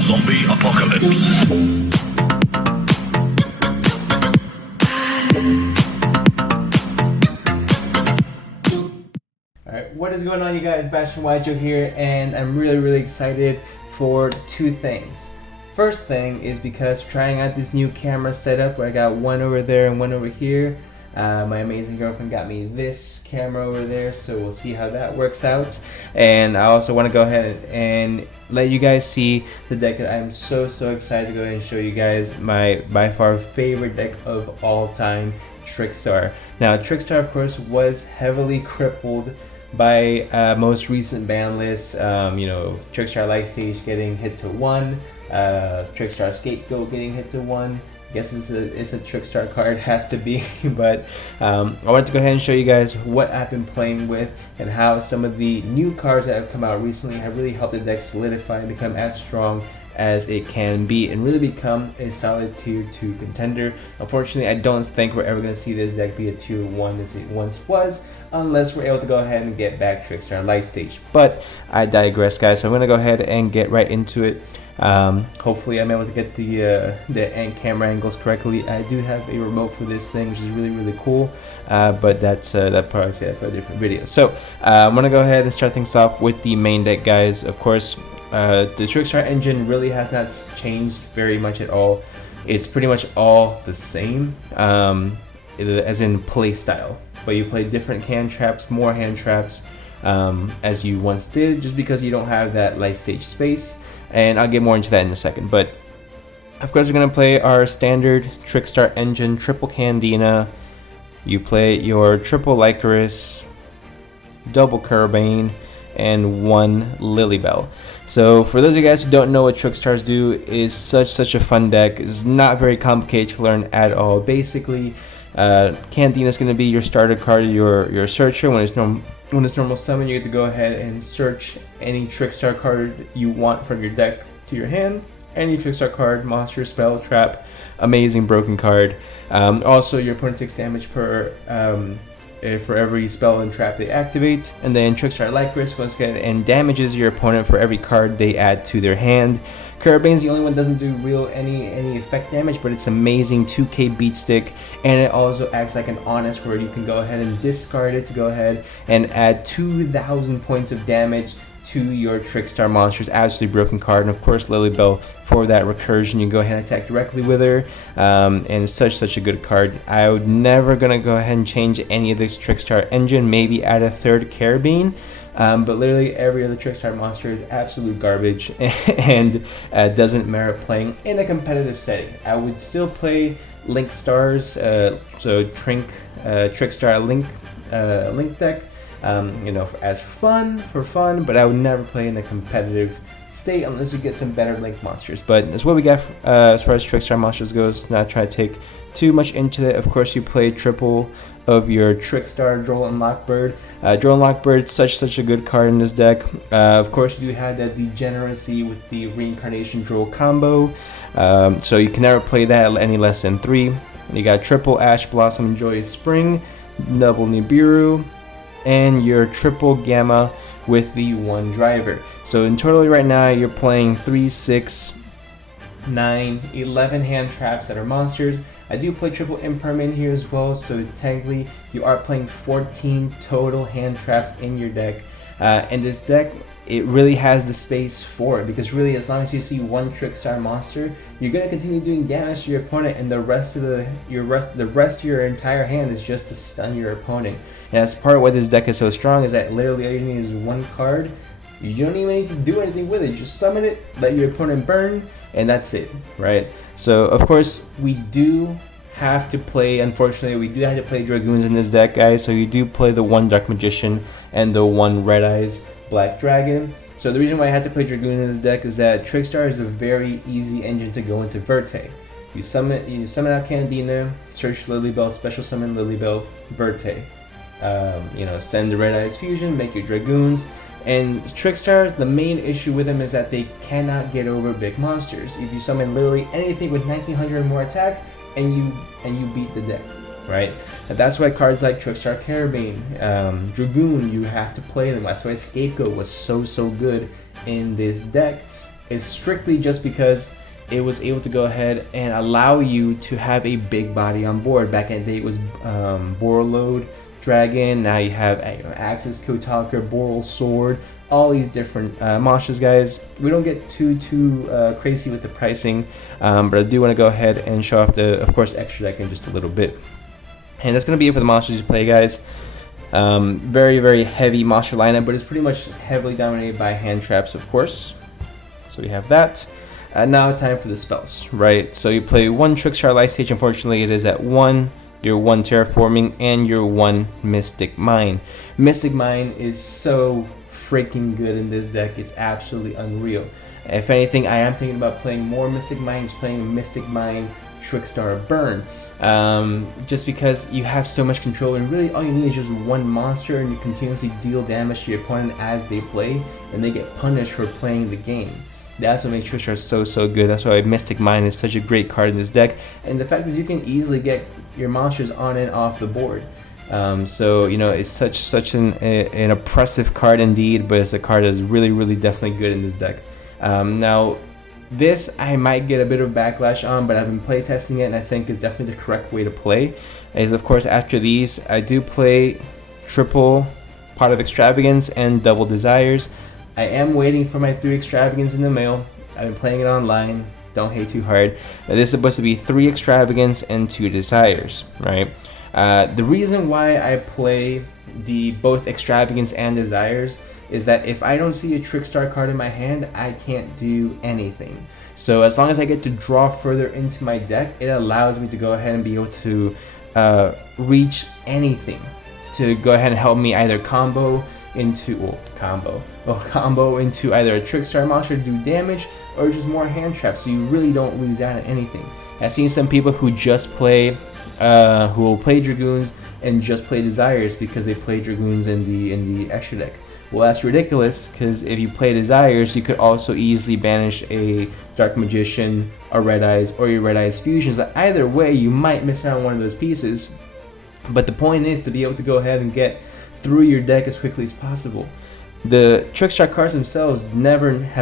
Zombie apocalypse. Alright, what is going on, you guys? Bastion Waijo here, and I'm really excited for two things. First thing is because trying out this new camera setup where I got one over there and one over here. My amazing girlfriend got me this camera over there, so we'll see how that works out. And I also want to go ahead and let you guys see the deck that I'm so excited to go ahead and show you guys my by far favorite deck of all time, Trickstar. Now, Trickstar, of course, was heavily crippled by most recent ban lists. Trickstar Light Stage getting hit to 1, Trickstar Scapegoat getting hit to 1. I guess it's a Trickstar card, has to be, but I wanted to go ahead and show you guys what I've been playing with and how some of the new cards that have come out recently have really helped the deck solidify and become as strong as it can be and really become a solid tier 2 contender. Unfortunately, I don't think we're ever going to see this deck be a tier 1 as it once was, unless we're able to go ahead and get back Trickstar Light Stage. But I digress, guys, so I'm going to go ahead and get right into it. Hopefully I'm able to get the camera angles correctly. I do have a remote for this thing, which is really cool, but that's that part for a different video. So I'm gonna go ahead and start things off with the main deck, guys. Of course, the Trickstar engine really has not changed very much at all. It's pretty much all the same, as in play style, but you play different hand traps, more hand traps, as you once did, just because you don't have that light stage space. And I'll get more into that in a second. But of course, we're going to play our standard Trickstar engine, triple Candina. You play your triple Lycoris, double Carbane, and one Lilybell. So for those of you guys who don't know what Trickstars do, is such a fun deck. It's not very complicated to learn at all. Basically, Candina is going to be your starter card, your searcher. When it's normal summon, you get to go ahead and search any Trickstar card you want from your deck to your hand. Any Trickstar card, monster, spell, trap, amazing broken card. Also, your opponent takes damage for every spell and trap they activate. And then Trickstar Lycoris goes ahead and damages your opponent for every card they add to their hand. Carbane's the only one that doesn't do any effect damage, but it's amazing 2k beat stick, and it also acts like an honest where you can go ahead and discard it to go ahead and add 2,000 points of damage to your Trickstar monsters. Absolutely broken card. And of course, Lilybell for that recursion, you can go ahead and attack directly with her, and it's such a good card. I would never gonna go ahead and change any of this Trickstar engine, maybe add a third Carbane. But literally every other Trickstar monster is absolute garbage and doesn't merit playing in a competitive setting. I would still play Link Stars, so Trickstar Link deck, for fun, but I would never play in a competitive state unless we get some better Link monsters. But that's what we got as far as Trickstar monsters goes. Not try to take too much into it. Of course, you play triple of your Trickstar, Droll and Lockbird. Droll and Lockbird, such a good card in this deck. Of course, you had that degeneracy with the Reincarnation Droll combo, so you can never play that at any less than 3. You got triple Ash Blossom Joyous Spring, double Nibiru, and your triple Gamma with the 1 driver. So in total right now, you're playing 3, 6, 9, 11 hand traps that are monsters. I do play triple Impermanent here as well, so technically you are playing 14 total hand traps in your deck. And this deck, it really has the space for it, because really as long as you see one Trickstar monster, you're going to continue doing damage to your opponent, and the rest of your entire hand is just to stun your opponent. And that's part of why this deck is so strong, is that literally all you need is one card. You don't even need to do anything with it. Just summon it, let your opponent burn, and that's it, right? So, of course, we do have to play, unfortunately, we do have to play Dragoons in this deck, guys. So you do play the 1 Dark Magician and the 1 Red Eyes Black Dragon. So the reason why I had to play Dragoon in this deck is that Trickstar is a very easy engine to go into Verte. You summon out Candina, search Lilybell, special summon Lilybell, Verte. Send the Red Eyes Fusion, make your Dragoons. And Trickstars, the main issue with them is that they cannot get over big monsters. If you summon literally anything with 1900 or more attack, and you beat the deck, right? And that's why cards like Trickstar Carbane, Dragoon, you have to play them. That's why Scapegoat was so good in this deck. is strictly just because it was able to go ahead and allow you to have a big body on board. Back in the day, it was Borreload Dragon. Now you have Axis Kotalker, Boral Sword, all these different monsters, guys. We don't get too crazy with the pricing, but I do want to go ahead and show off the, of course, extra deck in just a little bit. And that's going to be it for the monsters you play, guys. Very heavy monster lineup, but it's pretty much heavily dominated by hand traps, of course. So we have that. Now time for the spells, right? So you play 1 Trickstar Light Stage. Unfortunately, it is at 1. Your 1 Terraforming and your 1 Mystic Mine. Mystic Mine is so freaking good in this deck. It's absolutely unreal. If anything, I am thinking about playing more Mystic Mine, just playing Mystic Mine Trickstar Burn. Just because you have so much control, and really all you need is just 1 monster, and you continuously deal damage to your opponent as they play, and they get punished for playing the game. That's what makes Trickstar so good. That's why Mystic Mine is such a great card in this deck, and the fact is you can easily get your monsters on and off the board. So you know, it's such an oppressive card indeed, but it's a card that's really definitely good in this deck. Now this I might get a bit of backlash on, but I've been playtesting it, and I think is definitely the correct way to play. Is of course after these I do play triple Pot of Extravagance and double Desires. I am waiting for my 3 Extravagance in the mail. I've been playing it online. Don't hate too hard. Now, this is supposed to be 3 Extravagance and 2 Desires, right? The reason why I play the both Extravagance and Desires is that if I don't see a Trickstar card in my hand, I can't do anything. So as long as I get to draw further into my deck, it allows me to go ahead and be able to reach anything to go ahead and help me either combo into either a Trickstar monster to do damage or just more hand traps, so you really don't lose out on anything. I've seen some people who just play who will play Dragoons and just play Desires because they play Dragoons in the extra deck. Well, that's ridiculous, because if you play Desires, you could also easily banish a Dark Magician, a Red Eyes, or your Red Eyes Fusions. Either way, you might miss out on one of those pieces, but the point is to be able to go ahead and get through your deck as quickly as possible. The Trickstar cards themselves have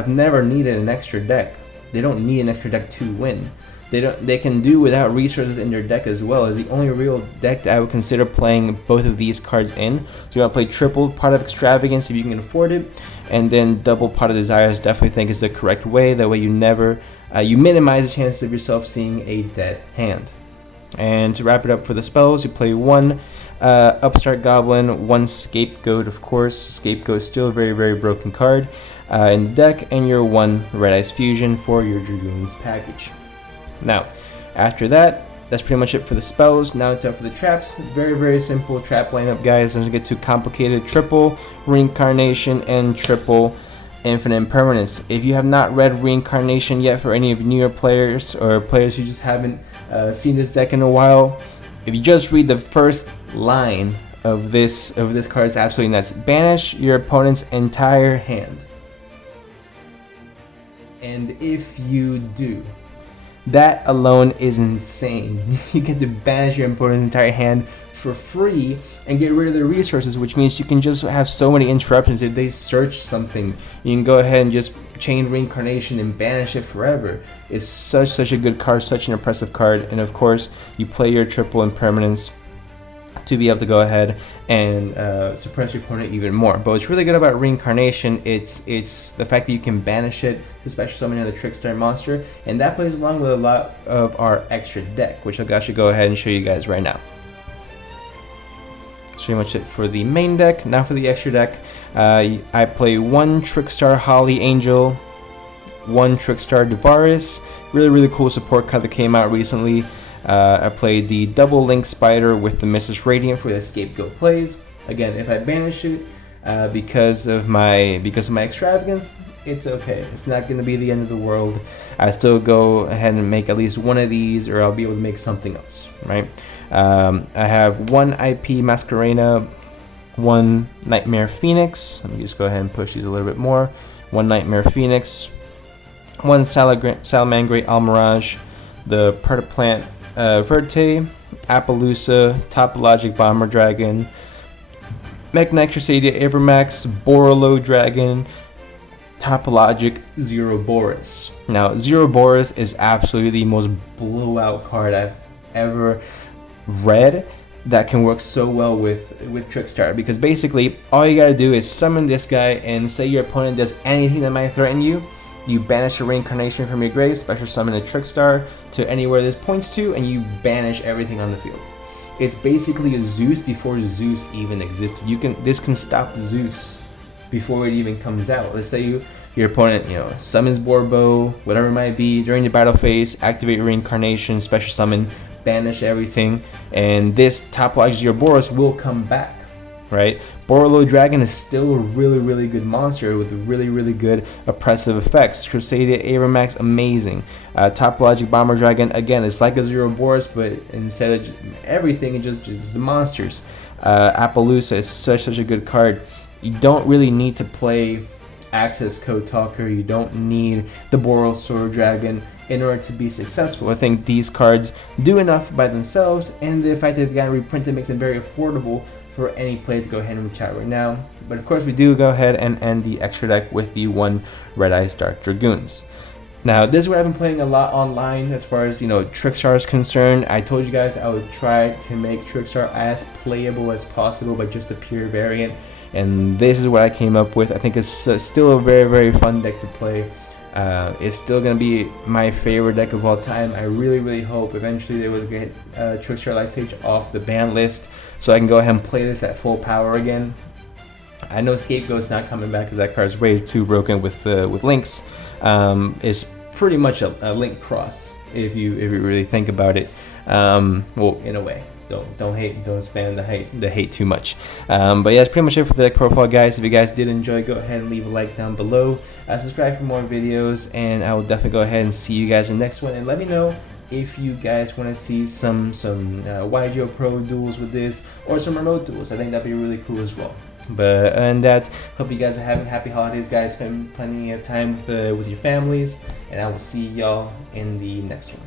never needed an extra deck. They don't need an extra deck to win. They can do without resources in their deck as well. As the only real deck that I would consider playing both of these cards in. So you want to play triple Pot of Extravagance if you can afford it, and then double Pot of Desires. Definitely think is the correct way. That way you never you minimize the chances of yourself seeing a dead hand. And to wrap it up for the spells, you play 1 Upstart Goblin, 1 Scapegoat, of course. Scapegoat still a very broken card in the deck, and your 1 Red Eyes Fusion for your Dragoons package. Now, after that, that's pretty much it for the spells. Now it's up for the traps. Very simple trap lineup, guys. Doesn't get too complicated. Triple Reincarnation and triple Infinite Impermanence. If you have not read Reincarnation yet, for any of newer players or players who just haven't seen this deck in a while, if you just read the first line of this card, it's absolutely nuts. Banish your opponent's entire hand. And if you do, that alone is insane. You get to banish your opponent's entire hand for free and get rid of their resources, which means you can just have so many interruptions. If they search something, you can go ahead and just chain Reincarnation and banish it forever. It's such a good card, such an impressive card. And of course, you play your triple Impermanence to be able to go ahead and suppress your opponent even more. But what's really good about Reincarnation, it's the fact that you can banish it to special summon another Trickstar monster, and that plays along with a lot of our extra deck, which I'll actually go ahead and show you guys right now. That's pretty much it for the main deck. Now for the extra deck, I play 1 Trickstar Holly Angel, 1 Trickstar Devaris, really cool support card that came out recently. I played the double Link Spider with the Mrs. Radiant for the Scapegoat plays. Again, if I banish it because of my extravagance, it's okay. It's not going to be the end of the world. I still go ahead and make at least one of these, or I'll be able to make something else, right? I have 1 IP Masquerena, 1 Nightmare Phoenix. Let me just go ahead and push these a little bit more. 1 Nightmare Phoenix, 1 Salamangreat Almirage, the Pertaplant Verte, Appaloosa, Topologic Bomber Dragon, Mekk Knight Crusadia Avermax, Borreload Dragon, Topologic Zero Boris. Now, Zero Boris is absolutely the most blowout card I've ever read that can work so well with Trickstar, because basically all you gotta do is summon this guy, and say your opponent does anything that might threaten you, you banish a reincarnation from your grave, special summon a Trickstar to anywhere this points to, and you banish everything on the field. It's basically a Zeus before Zeus even existed. This can stop Zeus before it even comes out. Let's say your opponent, summons Borbo, whatever it might be, during the battle phase, activate reincarnation, special summon, banish everything, and this Topologic Zero Boros will come back, right? Borolo Dragon is still a really good monster with really good oppressive effects. Crusadia Abramax, amazing. Topologic Bomber Dragon, again, it's like a Zero Boros, but instead of everything, it's just the monsters. Appaloosa is such a good card. You don't really need to play Access Code Talker, you don't need the Borosaur Dragon in order to be successful. I think these cards do enough by themselves, and the fact that they've gotten reprinted makes them very affordable for any player to go ahead and reach out right now. But of course, we do go ahead and end the extra deck with the 1 Red Eyes Dark Dragoons. Now, this is what I've been playing a lot online as far as, Trickstar is concerned. I told you guys I would try to make Trickstar as playable as possible by just a pure variant, and this is what I came up with. I think it's still a very fun deck to play. It's still going to be my favorite deck of all time. I really hope eventually they will get Trickstar Light Stage off the ban list so I can go ahead and play this at full power again. I know Scapegoat's not coming back because that card's way too broken with links. It's pretty much a link cross if you really think about it. Well, in a way. Don't spam the hate too much. But yeah, that's pretty much it for the deck profile, guys. If you guys did enjoy, go ahead and leave a like down below. Subscribe for more videos, and I will definitely go ahead and see you guys in the next one. And let me know if you guys want to see some YGO Pro duels with this, or some remote duels. I think that'd be really cool as well. But other than that, hope you guys are having happy holidays, guys. Spend plenty of time with your families, and I will see y'all in the next one.